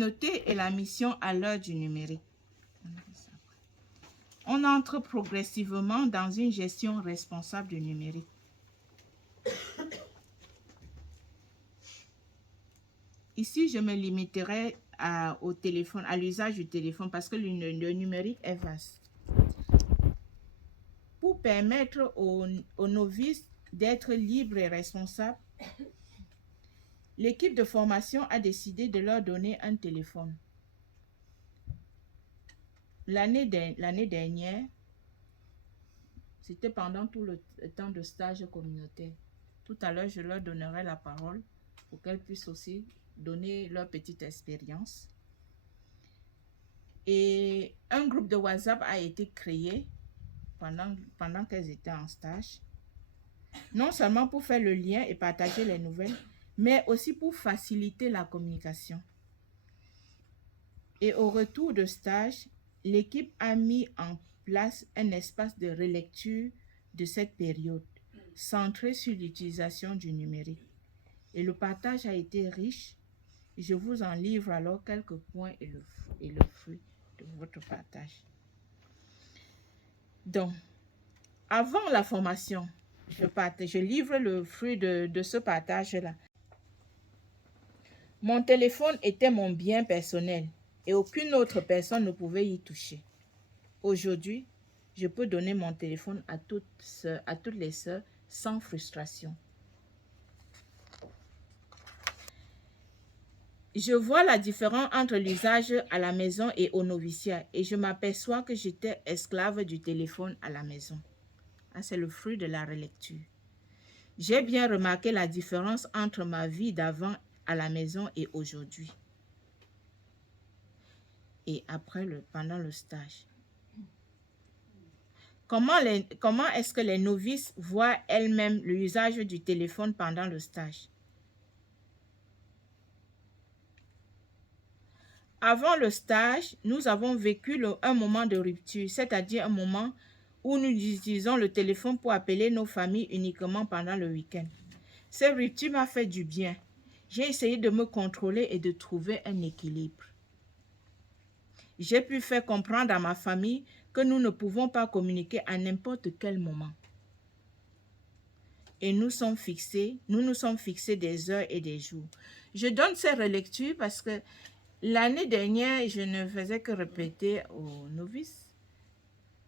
Noter et la mission à l'heure du numérique. On entre progressivement dans une gestion responsable du numérique. Ici, je me limiterai au téléphone, à l'usage du téléphone parce que le numérique est vaste. Pour permettre aux novices d'être libres et responsables, l'équipe de formation a décidé de leur donner un téléphone. L'année dernière, c'était pendant tout le temps de stage communautaire. Tout à l'heure, je leur donnerai la parole pour qu'elles puissent aussi donner leur petite expérience. Et un groupe de WhatsApp a été créé pendant qu'elles étaient en stage, non seulement pour faire le lien et partager les nouvelles, mais aussi pour faciliter la communication. Et au retour de stage, l'équipe a mis en place un espace de relecture de cette période, centré sur l'utilisation du numérique. Et le partage a été riche. Je vous en livre alors quelques points et le fruit de votre partage. Donc, avant la formation, je livre le fruit de ce partage-là. Mon téléphone était mon bien personnel et aucune autre personne ne pouvait y toucher. Aujourd'hui, je peux donner mon téléphone à toutes les sœurs sans frustration. Je vois la différence entre l'usage à la maison et au noviciat et je m'aperçois que j'étais esclave du téléphone à la maison. Ah, c'est le fruit de la relecture. J'ai bien remarqué la différence entre ma vie d'avant à la maison et aujourd'hui. Et pendant le stage. Comment est-ce que les novices voient elles-mêmes l'usage du téléphone pendant le stage? Avant le stage, nous avons vécu un moment de rupture, c'est-à-dire un moment où nous utilisons le téléphone pour appeler nos familles uniquement pendant le week-end. Cette rupture m'a fait du bien. J'ai essayé de me contrôler et de trouver un équilibre. J'ai pu faire comprendre à ma famille que nous ne pouvons pas communiquer à n'importe quel moment. Et nous nous sommes fixés des heures et des jours. Je donne ces relectures parce que l'année dernière, je ne faisais que répéter aux novices,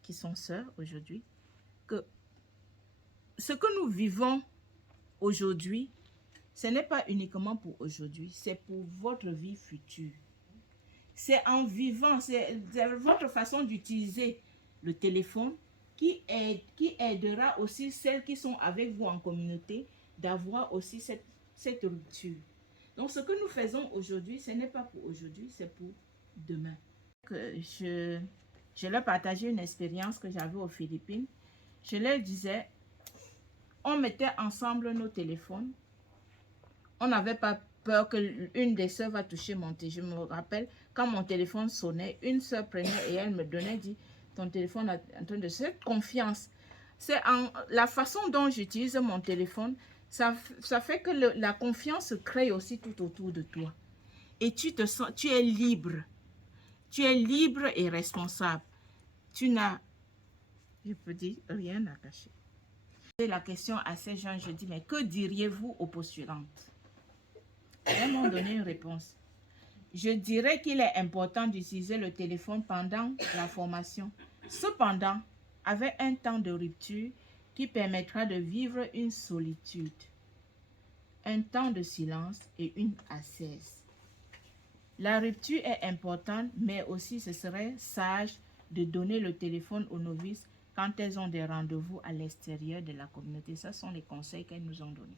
qui sont sœurs aujourd'hui, que ce que nous vivons aujourd'hui, ce n'est pas uniquement pour aujourd'hui, c'est pour votre vie future. C'est en vivant, c'est votre façon d'utiliser le téléphone qui aidera aussi celles qui sont avec vous en communauté d'avoir aussi cette rupture. Donc, ce que nous faisons aujourd'hui, ce n'est pas pour aujourd'hui, c'est pour demain. Je leur partageais une expérience que j'avais aux Philippines. Je leur disais, on mettait ensemble nos téléphones. On n'avait pas peur qu'une des sœurs va toucher mon téléphone. Je me rappelle, quand mon téléphone sonnait, une sœur prenait et elle me donnait, dit, ton téléphone est en train de... Cette confiance, c'est la façon dont j'utilise mon téléphone, ça fait que la confiance se crée aussi tout autour de toi. Et tu es libre. Tu es libre et responsable. Tu n'as, je peux dire, rien à cacher. C'est la question à ces gens, je dis, mais que diriez-vous aux postulantes? Elles m'ont donné une réponse. Je dirais qu'il est important d'utiliser le téléphone pendant la formation. Cependant, avec un temps de rupture qui permettra de vivre une solitude, un temps de silence et une ascèse. La rupture est importante, mais aussi ce serait sage de donner le téléphone aux novices quand elles ont des rendez-vous à l'extérieur de la communauté. Ce sont les conseils qu'elles nous ont donnés.